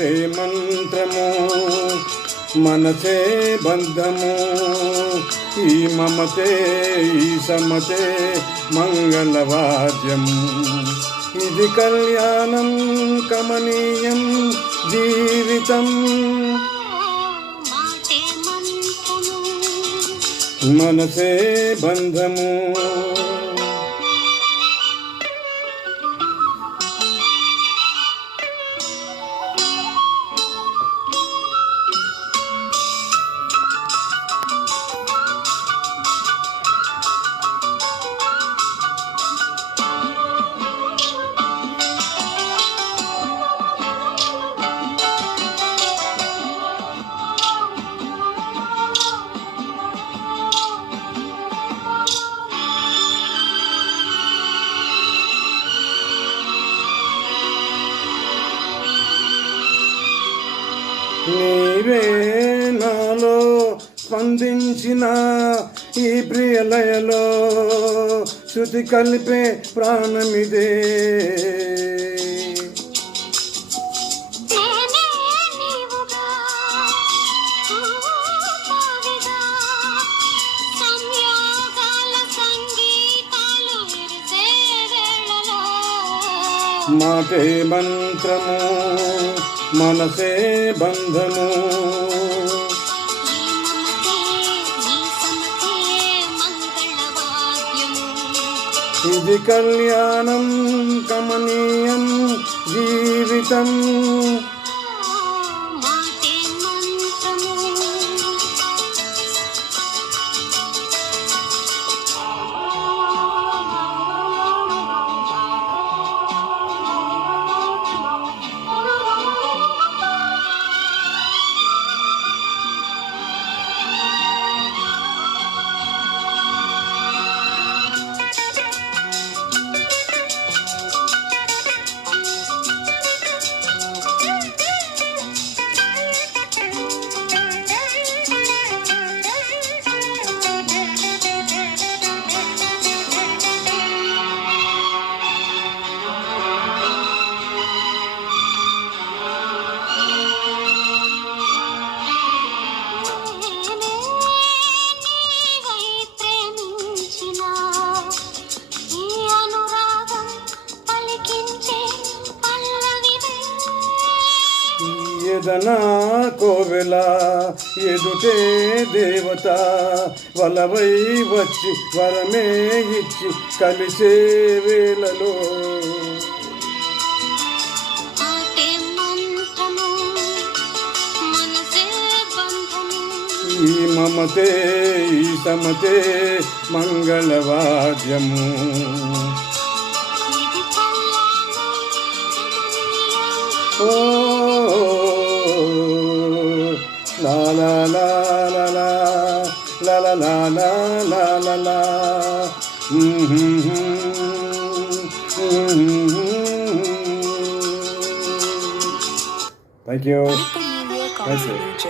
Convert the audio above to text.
మాటే మంత్రము మనసే బంధము ఈ మమతే ఈ సమతే మంగళవాద్యం ఇది కళ్యాణం కమనీయం జీవితం మనసే బంధము నీవే నాలో స్పందించిన ఈ ప్రియలయలో శృతి కలిపే ప్రాణమిదే మాటే మంత్రము మనసే బంధము ఇది కళ్యాణం కమనీయం జీవితం ఎదనా కోవెల ఎదుటే దేవత వలవై వచ్చి వరమే ఇచ్చి కలిసే వేళలో ఈ మమతే ఈ సమతే మంగళవాద్యము ఓ la la la la la la la la la la la Thank you. That's it.